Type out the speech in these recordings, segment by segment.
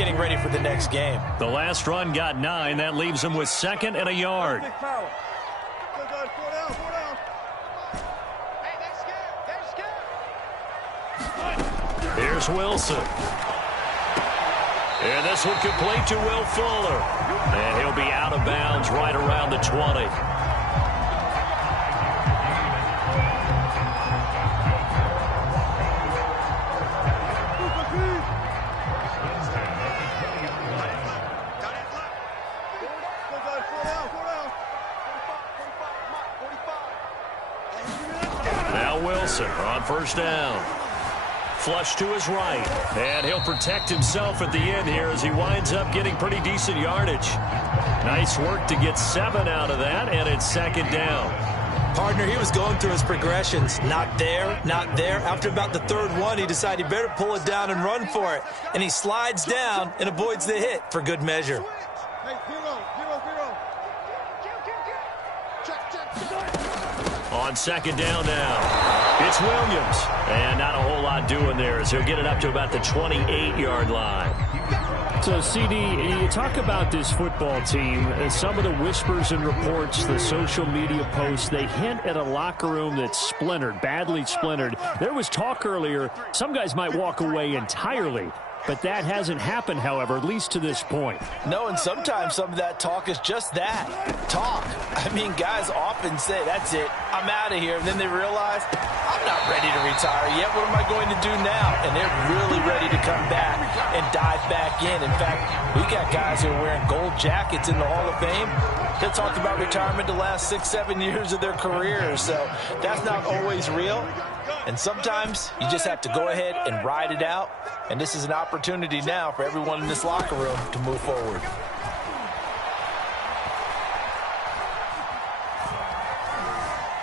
getting ready for the next game. The last run got 9. That leaves him with 2nd and a yard. Here's Wilson. And this one complete to Will Fuller. And he'll be out of bounds right around the 20. Now Wilson on first down. Flush to his right, and he'll protect himself at the end here as he winds up getting pretty decent yardage. Nice work to get 7 out of that, and it's 2nd down. Partner, he was going through his progressions. Not there, not there. After about the 3rd one, he decided he better pull it down and run for it. And he slides down and avoids the hit for good measure. On 2nd down now, it's Williams. And not a whole lot doing there as he'll get it up to about the 28-yard line. So, CD, you talk about this football team, some of the whispers and reports, the social media posts, they hint at a locker room that's splintered, badly splintered. There was talk earlier, some guys might walk away entirely. But that hasn't happened, however, at least to this point. No, and sometimes some of that talk is just that, talk. I mean, guys often say, that's it, I'm out of here. And then they realize, I'm not ready to retire yet. What am I going to do now? And they're really ready to come back and dive back in. In fact, we got guys who are wearing gold jackets in the Hall of Fame. They talked about retirement the last 6-7 years of their careers. So that's not always real. And sometimes you just have to go ahead and ride it out. And this is an opportunity now for everyone in this locker room to move forward.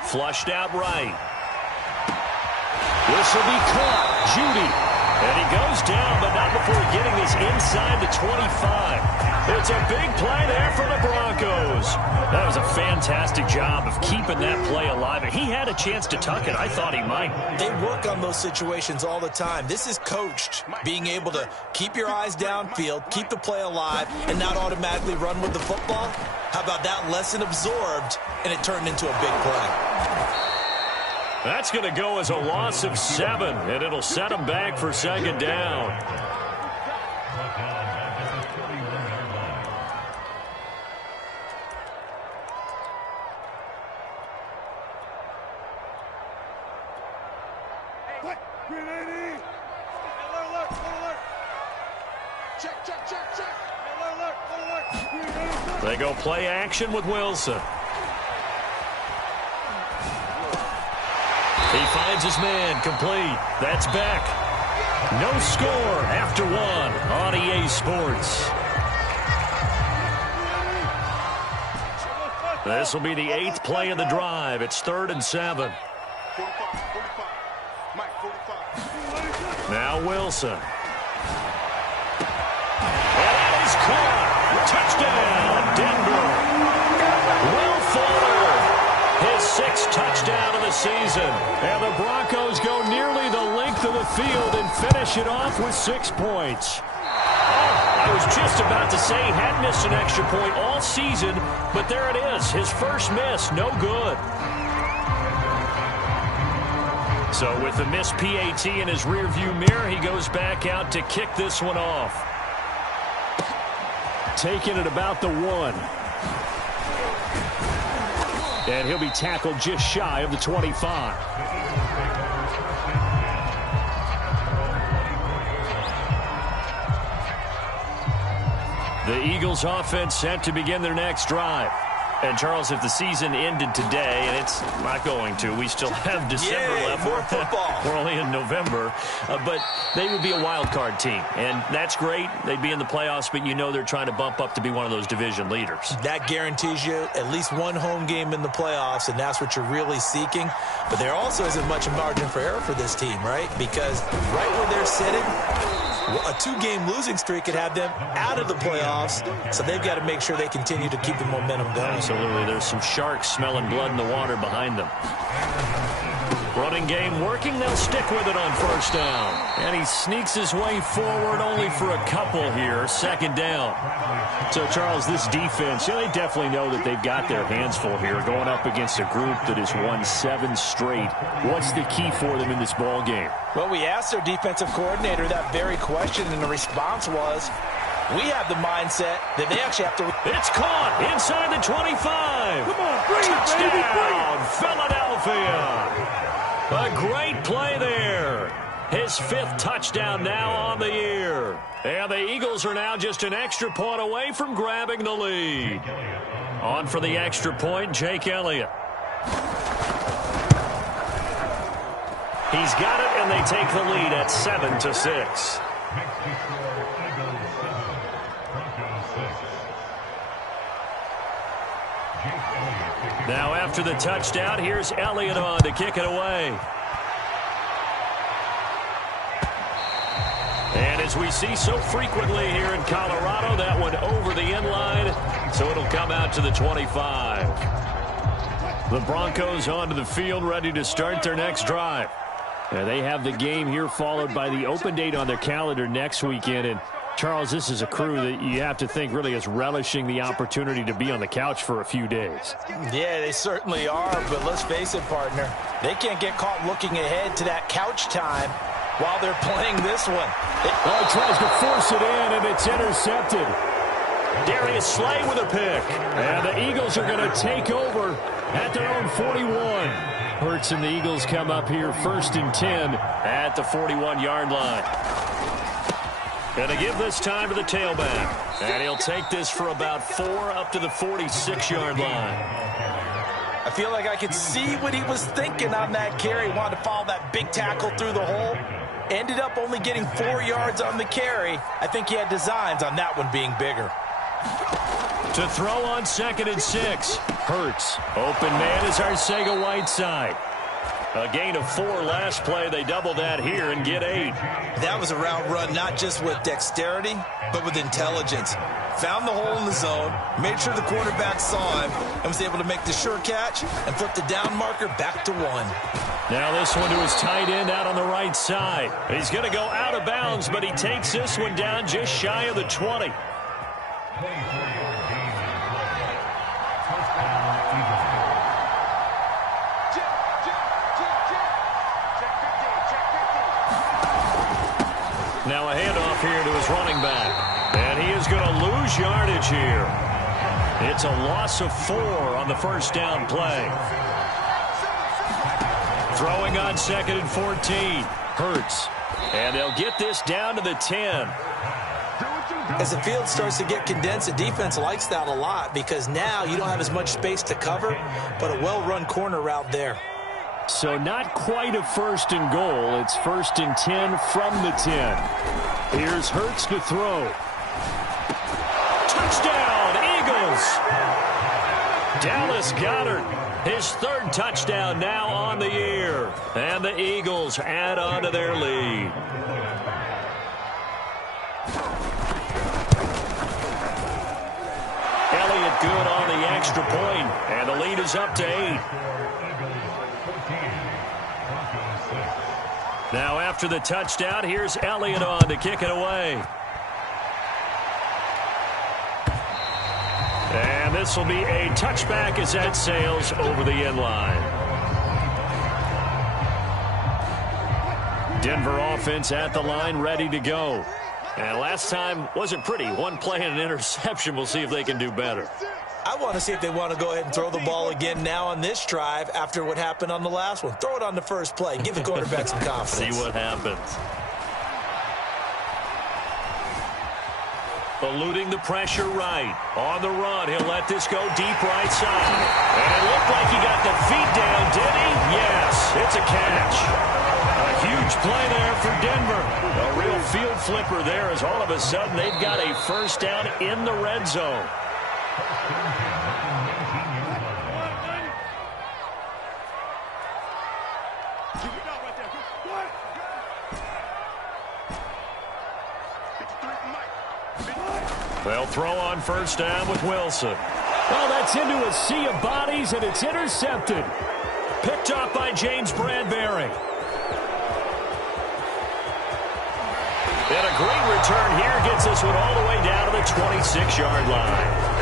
Flushed out right. This will be caught. Judy. And he goes down, but not before getting this inside the 25. It's a big play there for the Broncos. That was a fantastic job of keeping that play alive. And he had a chance to tuck it. I thought he might. They work on those situations all the time. This is coached, being able to keep your eyes downfield, keep the play alive, and not automatically run with the football. How about that lesson absorbed, and it turned into a big play? That's going to go as a loss of 7, and it'll set them back for 2nd down. They go play action with Wilson. He finds his man complete. That's back. No score after 1 on EA Sports. This will be the 8th play of the drive. It's 3rd and 7. Now Wilson. And that is caught. Touchdown, Denver. Will Fuller, his 6th touchdown of the season. And the Broncos go nearly the length of the field and finish it off with 6 points. I was just about to say he had missed an extra point all season, but there it is. His first miss, no good. So with the missed PAT in his rearview mirror, he goes back out to kick this one off. Taking it about the 1. And he'll be tackled just shy of the 25. The Eagles offense set to begin their next drive. And, Charles, if the season ended today, and it's not going to, we still have December left. More football. We're only in November. But they would be a wild card team. And that's great. They'd be in the playoffs, but you know they're trying to bump up to be one of those division leaders. That guarantees you at least one home game in the playoffs, and that's what you're really seeking. But there also isn't much margin for error for this team, right? Because right where they're sitting, a 2-game losing streak could have them out of the playoffs, so they've got to make sure they continue to keep the momentum going. Absolutely. There's some sharks smelling blood in the water behind them. Running Running game working. They'll stick with it on first down. And he sneaks his way forward only for a couple here. Second down. So, Charles, this defense, they definitely know that they've got their hands full here going up against a group that has won 7 straight. What's the key for them in this ball game? Well, we asked their defensive coordinator that very question, and the response was, we have the mindset that they actually have to... It's caught inside the 25. Come on, bring Touchdown, it, baby, Philadelphia. A great play there. His 5th touchdown now on the year. And the Eagles are now just an extra point away from grabbing the lead. On for the extra point, Jake Elliott. He's got it, and they take the lead at 7-6. Now after the touchdown, here's Elliott on to kick it away. And as we see so frequently here in Colorado, that one over the end line, so it'll come out to the 25. The Broncos onto the field, ready to start their next drive. They have the game here followed by the open date on their calendar next weekend. And, Charles, this is a crew that you have to think really is relishing the opportunity to be on the couch for a few days. Yeah, they certainly are, but let's face it, partner. They can't get caught looking ahead to that couch time while they're playing this one. He tries to force it in, and it's intercepted. Darius Slay with a pick. And the Eagles are going to take over at their own 41. Hurts and the Eagles come up here 1st and 10 at the 41-yard line. And to give this time to the tailback. And he'll take this for about 4 up to the 46-yard line. I feel like I could see what he was thinking on that carry. Wanted to follow that big tackle through the hole. Ended up only getting 4 yards on the carry. I think he had designs on that one being bigger. To throw on 2nd and 6. Hurts. Open man is Arcega-Whiteside. A gain of 4 last play. They double that here and get 8. That was a route run not just with dexterity, but with intelligence. Found the hole in the zone, made sure the quarterback saw him, and was able to make the sure catch and flip the down marker back to 1. Now this one to his tight end out on the right side. He's going to go out of bounds, but he takes this one down just shy of the 20. Now a handoff here to his running back. And he is going to lose yardage here. It's a loss of 4 on the first down play. Throwing on 2nd and 14. Hurts. And they'll get this down to the 10. As the field starts to get condensed, the defense likes that a lot because now you don't have as much space to cover, but a well-run corner route there. So not quite a 1st and goal. It's 1st and 10 from the 10. Here's Hurts to throw. Touchdown, Eagles! Dallas Goedert, his 3rd touchdown now on the year. And the Eagles add on to their lead. Elliott good on the extra point, and the lead is up to 8. Now after the touchdown, here's Elliott on to kick it away. And this will be a touchback as that sails over the end line. Denver offense at the line, ready to go. And last time wasn't pretty. 1 play and an interception. We'll see if they can do better. I want to see if they want to go ahead and throw the ball again now on this drive after what happened on the last one. Throw it on the first play. Give the quarterback some confidence. See what happens. Eluding the pressure right. On the run, he'll let this go deep right side. And it looked like he got the feet down, did he? Yes, it's a catch. A huge play there for Denver. A real field flipper there as all of a sudden they've got a first down in the red zone. They'll throw on first down with Wilson. Well, that's into a sea of bodies, and it's intercepted. Picked off by James Bradbury. And a great return here gets this one all the way down to the 26-yard line.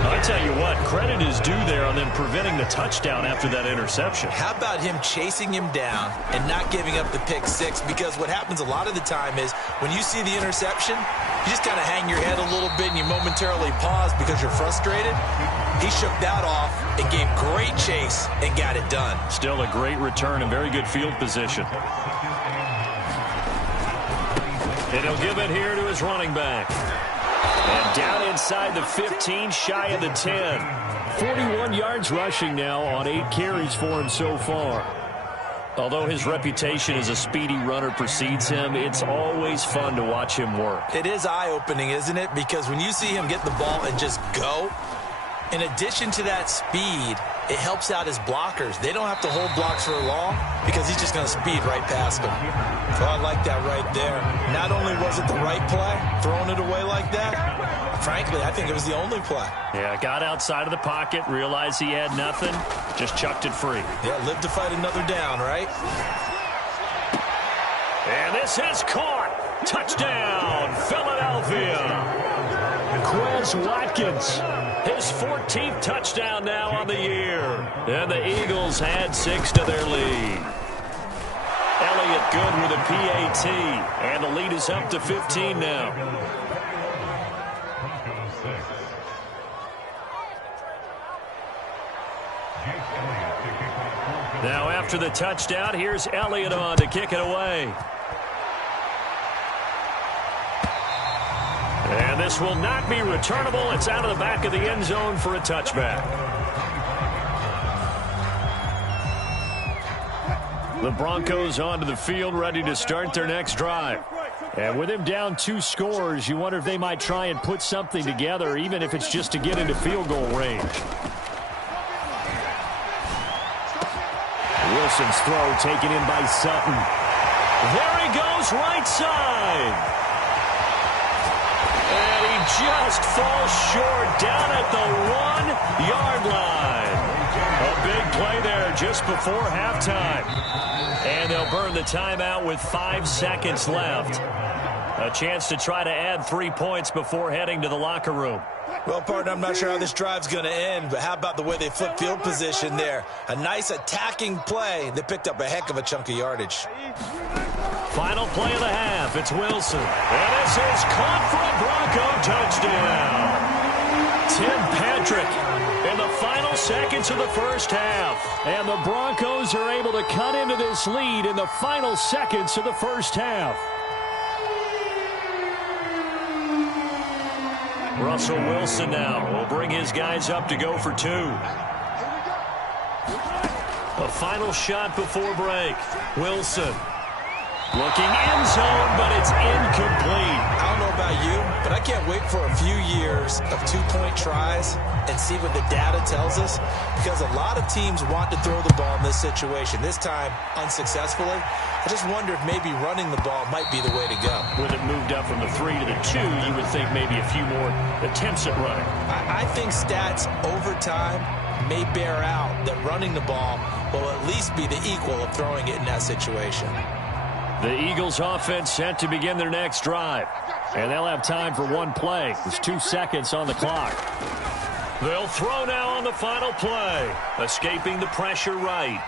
I tell you what, credit is due there on them preventing the touchdown after that interception. How about him chasing him down and not giving up the pick six? Because what happens a lot of the time is when you see the interception, you just kind of hang your head a little bit and you momentarily pause because you're frustrated. He shook that off and gave great chase and got it done. Still a great return and very good field position. And he'll give it here to his running back. And down inside the 15, shy of the 10. 41 yards rushing now on 8 carries for him so far. Although his reputation as a speedy runner precedes him, it's always fun to watch him work. It is eye-opening, isn't it? Because when you see him get the ball and just go, in addition to that speed, it helps out his blockers. They don't have to hold blocks for long because he's just going to speed right past them. So I like that right there. Not only was it the right play, throwing it away like that, frankly, I think it was the only play. Yeah, got outside of the pocket, realized he had nothing, just chucked it free. Yeah, live to fight another down, right? And this is caught. Touchdown, Philadelphia. Quez Watkins. His 14th touchdown now on the year. And the Eagles add 6 to their lead. Elliott good with a PAT. And the lead is up to 15 now. Now after the touchdown, here's Elliott on to kick it away. And this will not be returnable. It's out of the back of the end zone for a touchback. The Broncos onto the field, ready to start their next drive. And with him down 2 scores, you wonder if they might try and put something together, even if it's just to get into field goal range. Wilson's throw taken in by Sutton. There he goes, right side. And he just falls short down at the 1-yard line. A big play there just before halftime. And they'll burn the timeout with 5 seconds left. A chance to try to add 3 points before heading to the locker room. Well, partner, I'm not sure how this drive's going to end, but how about the way they flip field position there? A nice attacking play that picked up a heck of a chunk of yardage. Final play of the half. It's Wilson. And this is caught for a Bronco touchdown. Tim Patrick in the final seconds of the first half. And the Broncos are able to cut into this lead in the final seconds of the first half. Russell Wilson now will bring his guys up to go for 2. A final shot before break. Wilson looking end zone, but it's incomplete. I don't know about you, but I can't wait for a few years of 2-point tries and see what the data tells us, because a lot of teams want to throw the ball in this situation. This time, unsuccessfully. I just wonder if maybe running the ball might be the way to go. With it moved up from the 3 to the 2, you would think maybe a few more attempts at running. I think stats over time may bear out that running the ball will at least be the equal of throwing it in that situation. The Eagles offense set to begin their next drive. And they'll have time for 1 play. There's 2 seconds on the clock. They'll throw now on the final play. Escaping the pressure right.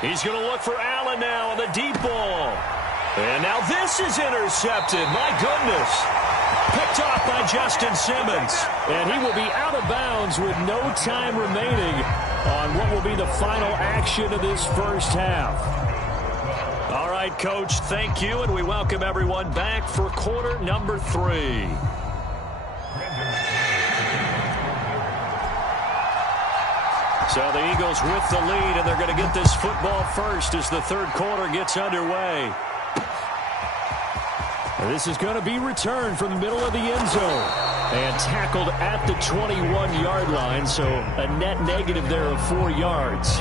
He's going to look for Allen now on the deep ball. And now this is intercepted. My goodness. Picked off by Justin Simmons. And he will be out of bounds with no time remaining on what will be the final action of this first half. All right, Coach, thank you, and we welcome everyone back for quarter number 3. So the Eagles with the lead, and they're going to get this football first as the third quarter gets underway. And this is going to be returned from the middle of the end zone and tackled at the 21-yard line, so a net negative there of 4 yards.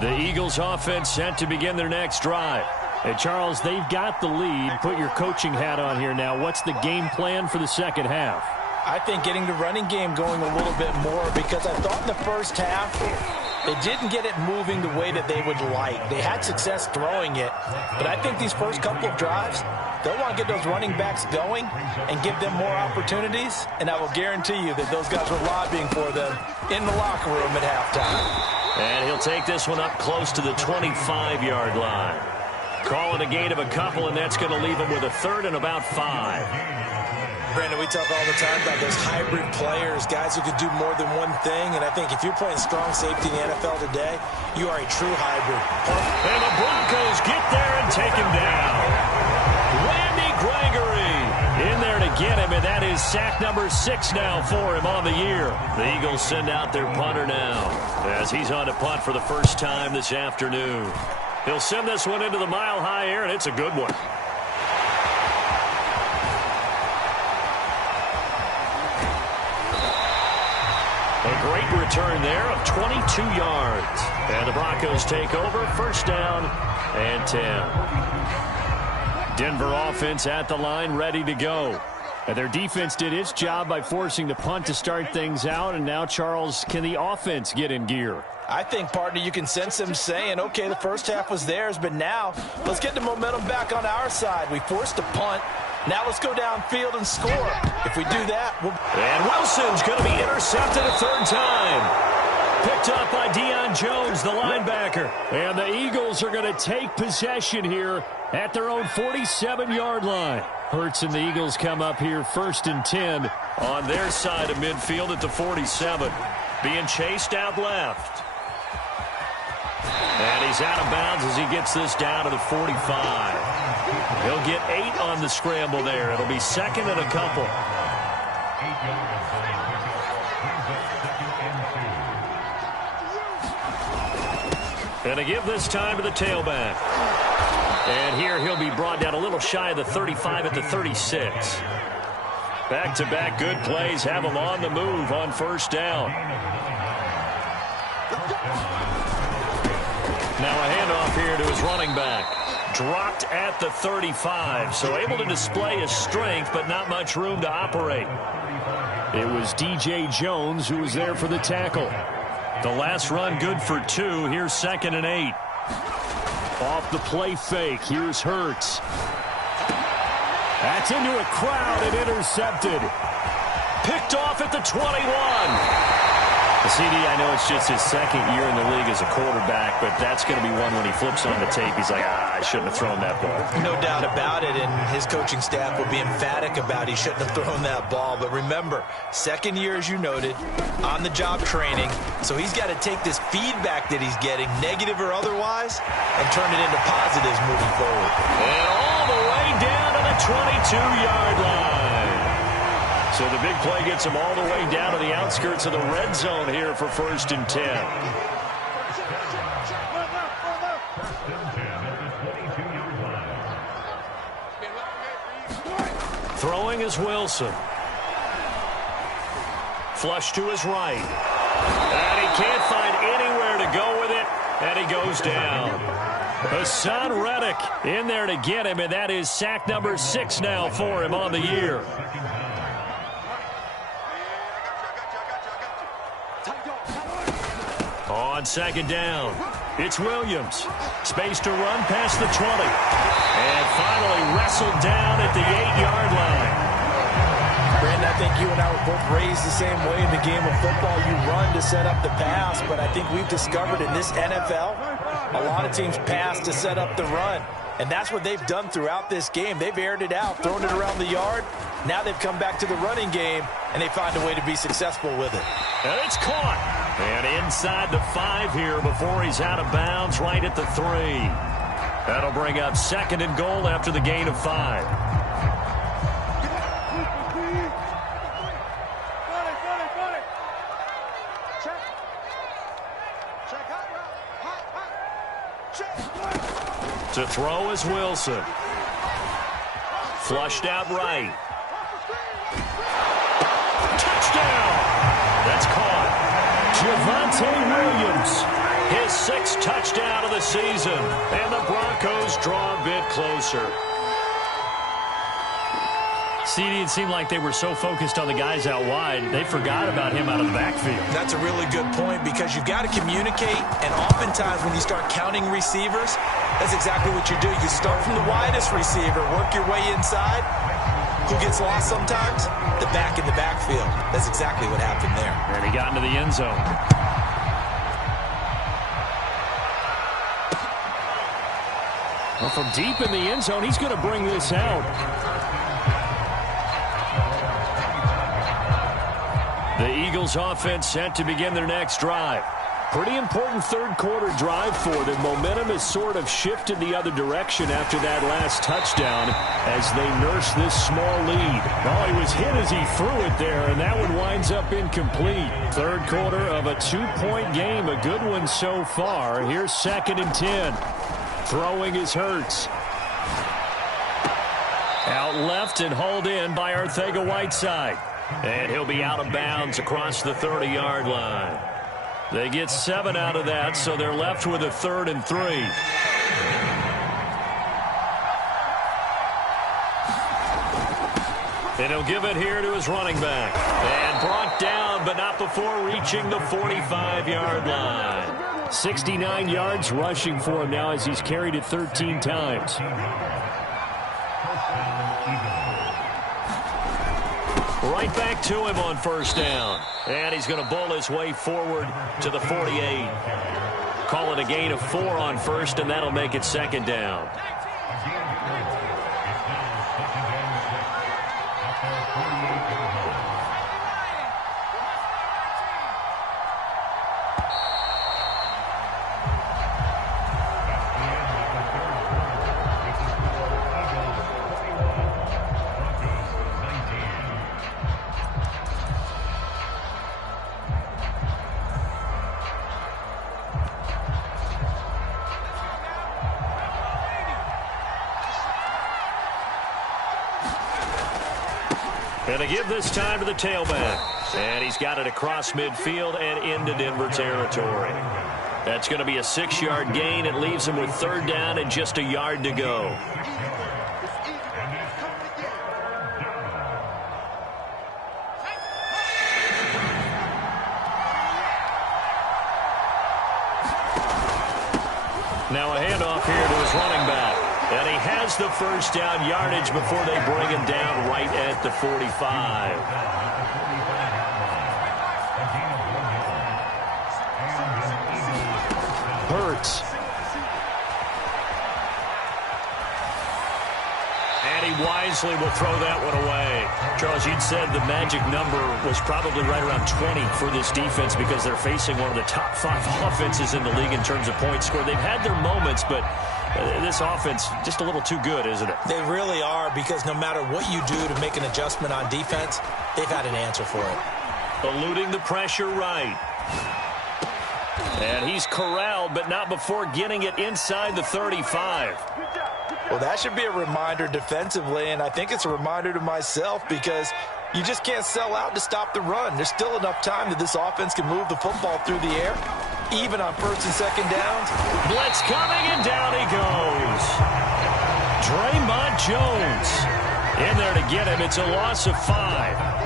The Eagles offense set to begin their next drive. Hey, Charles, they've got the lead. Put your coaching hat on here now. What's the game plan for the second half? I think getting the running game going a little bit more, because I thought in the first half they didn't get it moving the way that they would like. They had success throwing it, but I think these first couple of drives, they'll want to get those running backs going and give them more opportunities, and I will guarantee you that those guys were lobbying for them in the locker room at halftime. And he'll take this one up close to the 25-yard line. Calling a gain of a couple, and that's going to leave him with a third and about 5. Brandon, we talk all the time about those hybrid players, guys who could do more than one thing, and I think if you're playing strong safety in the NFL today, you are a true hybrid. And the Broncos get there and take him down. Randy Gregory in there to get him, and that is sack number 6 now for him on the year. The Eagles send out their punter now as he's on to punt for the first time this afternoon. He'll send this one into the mile-high air, and it's a good one. A great return there of 22 yards. And the Broncos take over, first down and 10. Denver offense at the line, ready to go. And their defense did its job by forcing the punt to start things out. And now, Charles, can the offense get in gear? I think, partner, you can sense them saying, okay, the first half was theirs, but now let's get the momentum back on our side. We forced a punt. Now let's go downfield and score. If we do that, we'll... And Wilson's going to be intercepted a third time. Picked up by Deion Jones, the linebacker. And the Eagles are going to take possession here at their own 47-yard line. Hurts and the Eagles come up here first and 10 on their side of midfield at the 47. Being chased out left. And he's out of bounds as he gets this down to the 45. He'll get 8 on the scramble there. It'll be second and a couple. And a give this time to the tailback. And here he'll be brought down a little shy of the 35 at the 36. Back-to-back good plays have him on the move on first down. Now a handoff here to his running back. Dropped at the 35, so able to display his strength, but not much room to operate. It was DJ Jones who was there for the tackle. The last run good for 2. Here's second and 8. Off the play fake. Here's Hurts. That's into a crowd and intercepted. Picked off at the 21. CD, I know it's just his second year in the league as a quarterback, but that's going to be one when he flips on the tape. He's like, I shouldn't have thrown that ball. No doubt about it, and his coaching staff will be emphatic about he shouldn't have thrown that ball. But remember, second year, as you noted, on-the-job training, so he's got to take this feedback that he's getting, negative or otherwise, and turn it into positives moving forward. And all the way down to the 22-yard line. So the big play gets him all the way down to the outskirts of the red zone here for first and 10. Throwing is Wilson. Flush to his right. And he can't find anywhere to go with it, and he goes down. Hassan Reddick in there to get him, and that is sack number 6 now for him on the year. On second down, it's Williams. Space to run past the 20. And finally wrestled down at the 8-yard line. Brandon, I think you and I were both raised the same way in the game of football. You run to set up the pass, but I think we've discovered in this NFL, a lot of teams pass to set up the run. And that's what they've done throughout this game. They've aired it out, thrown it around the yard. Now they've come back to the running game, and they find a way to be successful with it. And it's caught. And inside the 5 here before he's out of bounds right at the 3. That'll bring up second and goal after the gain of 5. To throw is Wilson. Flushed out right. Touchdown! That's caught. Javonte Williams His 6th touchdown of the season. And the Broncos draw a bit closer. CD, it seemed like they were so focused on the guys out wide, they forgot about him out of the backfield. That's a really good point because you've got to communicate, and oftentimes when you start counting receivers, that's exactly what you do. You start from the widest receiver, work your way inside. Who gets lost sometimes? The back in the backfield. That's exactly what happened there. And he got into the end zone. Well, from deep in the end zone, he's going to bring this out. The Eagles offense set to begin their next drive. Pretty important third-quarter drive for them. Momentum has sort of shifted the other direction after that last touchdown as they nurse this small lead. Oh, he was hit as he threw it there, and that one winds up incomplete. Third quarter of a 2-point game, a good one so far. Here's 2nd and 10. Throwing is Hurts. Out left and hauled in by ElijxhDaGoat's. And he'll be out of bounds across the 30-yard line. They get 7 out of that, so they're left with a 3rd and 3. And he'll give it here to his running back. And brought down, but not before reaching the 45-yard line. 69 yards rushing for him now as he's carried it 13 times. Right back to him on 1st down. And he's going to bowl his way forward to the 48. Call it a gain of 4 on 1st, and that'll make it 2nd down. And to give this time to the tailback. And he's got it across midfield and into Denver territory. That's going to be a 6-yard gain. It leaves him with 3rd down and just a yard to go. Now a handoff here to his running back. And he has the 1st down yardage before they bring him down right at the 45. Hurts. And he wisely will throw that one away. Charles, you'd said the magic number was probably right around 20 for this defense because they're facing one of the top 5 offenses in the league in terms of points scored. They've had their moments, but this offense just a little too good, isn't it? They really are, because no matter what you do to make an adjustment on defense, they've had an answer for it. Eluding the pressure right. And he's corralled, but not before getting it inside the 35. Well, that should be a reminder defensively, and I think it's a reminder to myself because you just can't sell out to stop the run. There's still enough time that this offense can move the football through the air, even on 1st and 2nd downs. Blitz coming, and down he goes. Draymond Jones in there to get him. It's a loss of 5.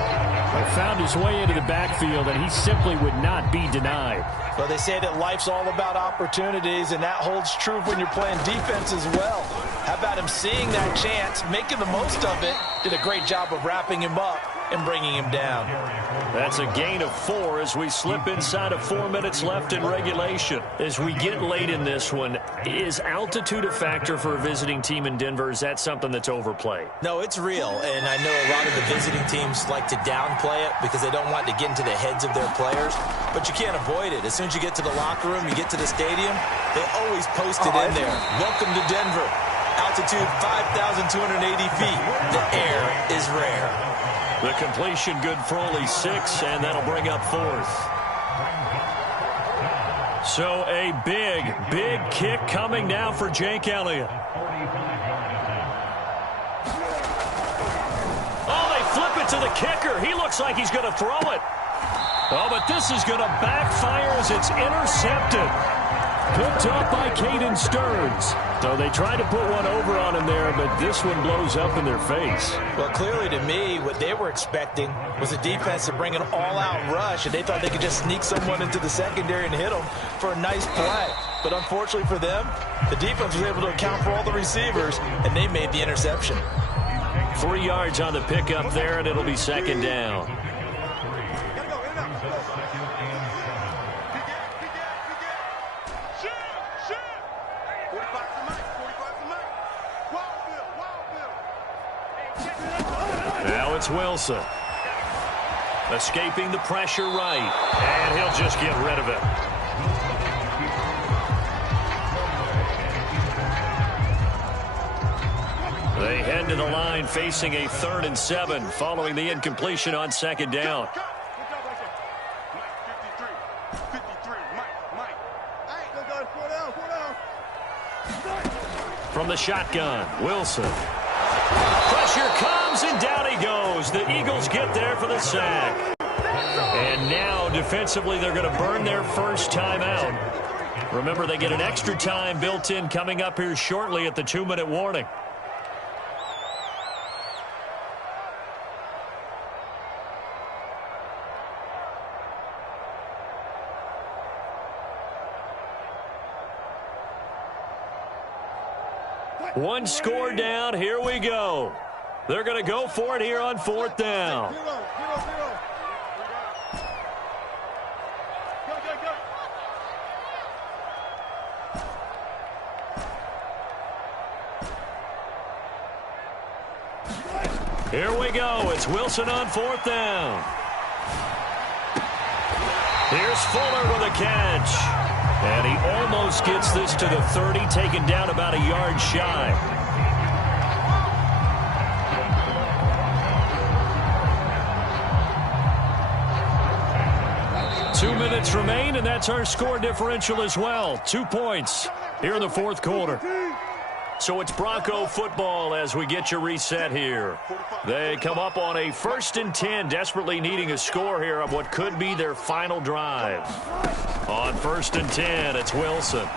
He found his way into the backfield, and he simply would not be denied. Well, they say that life's all about opportunities, and that holds true when you're playing defense as well. How about him seeing that chance, making the most of it, did a great job of wrapping him up and bringing him down. That's a gain of 4 as we slip inside of 4 minutes left in regulation. As we get late in this one, is altitude a factor for a visiting team in Denver? Is that something that's overplayed? No, it's real, and I know a lot of the visiting teams like to downplay it because they don't want to get into the heads of their players, but you can't avoid it. As soon as you get to the locker room, you get to the stadium, they always post it in there. Welcome to Denver. Altitude 5,280 feet. The air is rare. The completion good for only 6, and that'll bring up 4th. So a big, big kick coming now for Jake Elliott. Oh, they flip it to the kicker. He looks like he's going to throw it. Oh, but this is going to backfire as it's intercepted. Picked up by Caden Stearns. So they tried to put one over on him there, but this one blows up in their face. Well, clearly to me, what they were expecting was a defense to bring an all-out rush, and they thought they could just sneak someone into the secondary and hit them for a nice play. But unfortunately for them, the defense was able to account for all the receivers, and they made the interception. 3 yards on the pickup there, and it'll be second down. Now it's Wilson. Escaping the pressure right. And he'll just get rid of it. They head to the line facing a 3rd and 7 following the incompletion on second down. From the shotgun, Wilson. Pressure comes, and down he goes. The Eagles get there for the sack. And now, defensively, they're going to burn their first time out. Remember, they get an extra time built in coming up here shortly at the 2-minute warning. One score down. Here we go. They're going to go for it here on 4th down. Here we go. It's Wilson on 4th down. Here's Fuller with a catch. And he almost gets this to the 30, taken down about a yard shy. Two minutes remain, and that's our score differential as well. 2 points here in the 4th quarter. So it's Bronco football as we get you reset here. They come up on a 1st and 10, desperately needing a score here on what could be their final drive. On 1st and 10, it's Wilson.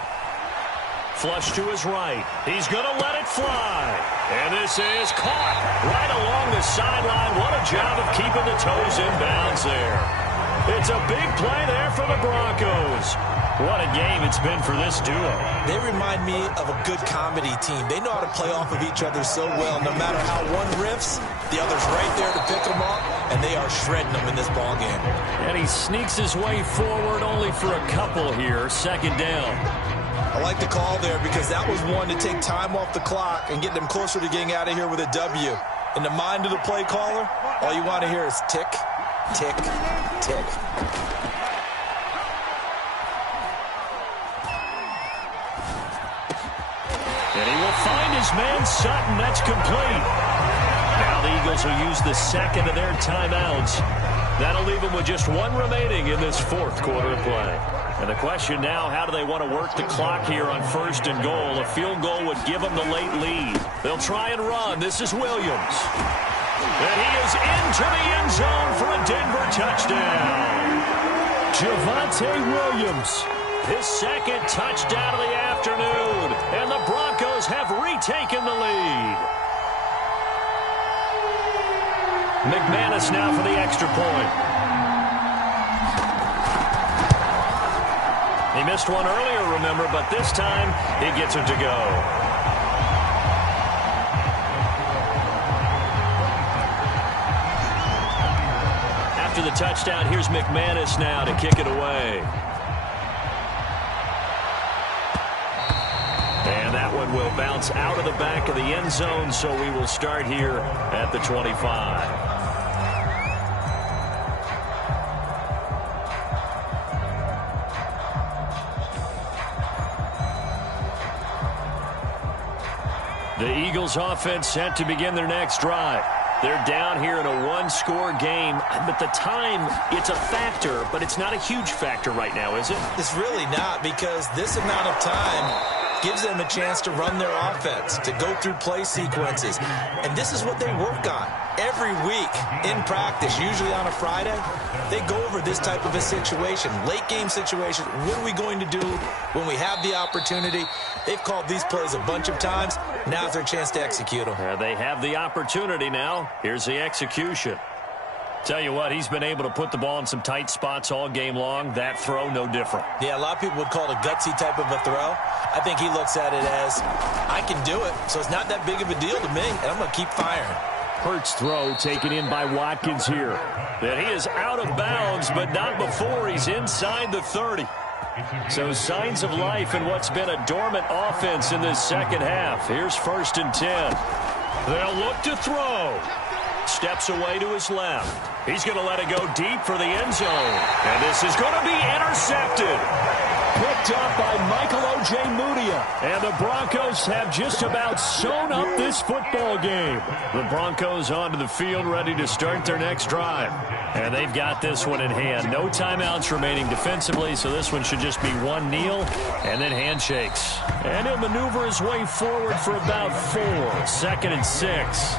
Flush to his right. He's going to let it fly. And this is caught right along the sideline. What a job of keeping the toes in bounds there. It's a big play there for the Broncos. What a game it's been for this duo. They remind me of a good comedy team. They know how to play off of each other so well. No matter how one riffs, the other's right there to pick them up, and they are shredding them in this ballgame. And he sneaks his way forward only for a couple here. 2nd down. I like the call there because that was one to take time off the clock and get them closer to getting out of here with a W. In the mind of the play caller, all you want to hear is tick, tick, tick. And he will find his man Sutton. That's complete. Now the Eagles will use the 2nd of their timeouts. That'll leave them with just 1 remaining in this 4th quarter of play. And the question now, how do they want to work the clock here on 1st and goal? A field goal would give them the late lead. They'll try and run. This is Williams. And he is into the end zone for a Denver touchdown. Javonte Williams. His 2nd touchdown of the afternoon. And the Broncos have retaken the lead. McManus now for the extra point. He missed one earlier, remember, but this time he gets it to go. After the touchdown, here's McManus now to kick it away. And that one will bounce out of the back of the end zone, so we will start here at the 25. The Eagles offense set to begin their next drive. They're down here in a 1-score game, but the time, it's a factor, but it's not a huge factor right now, is it? It's really not, because this amount of time, gives them a chance to run their offense, to go through play sequences. And this is what they work on every week in practice, usually on a Friday. They go over this type of a situation, late game situation. What are we going to do when we have the opportunity? They've called these plays a bunch of times. Now's their chance to execute them. They have the opportunity now. Here's the execution. Tell you what, he's been able to put the ball in some tight spots all game long. That throw, no different. Yeah, a lot of people would call it a gutsy type of a throw. I think he looks at it as, I can do it, so it's not that big of a deal to me, and I'm going to keep firing. Hurts throw taken in by Watkins here. And he is out of bounds, but not before he's inside the 30. So signs of life in what's been a dormant offense in this second half. Here's 1st and 10. They'll look to throw. Steps away to his left. He's going to let it go deep for the end zone. And this is going to be intercepted. Picked up by Michael Ojemudia. And the Broncos have just about sewn up this football game. The Broncos onto the field ready to start their next drive. And they've got this one in hand. No timeouts remaining defensively, so this one should just be one kneel and then handshakes. And he'll maneuver his way forward for about 4. 2nd and 6.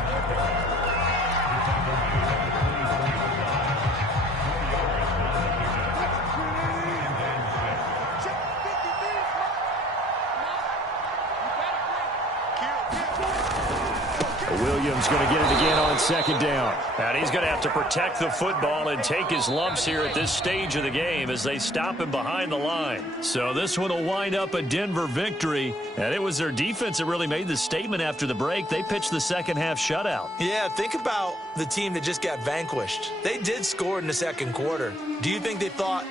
Williams going to get it again on 2nd down. And he's going to have to protect the football and take his lumps here at this stage of the game as they stop him behind the line. So this one will wind up a Denver victory. And it was their defense that really made the statement after the break. They pitched the second half shutout. Yeah, think about the team that just got vanquished. They did score in the second quarter. Do you think they thought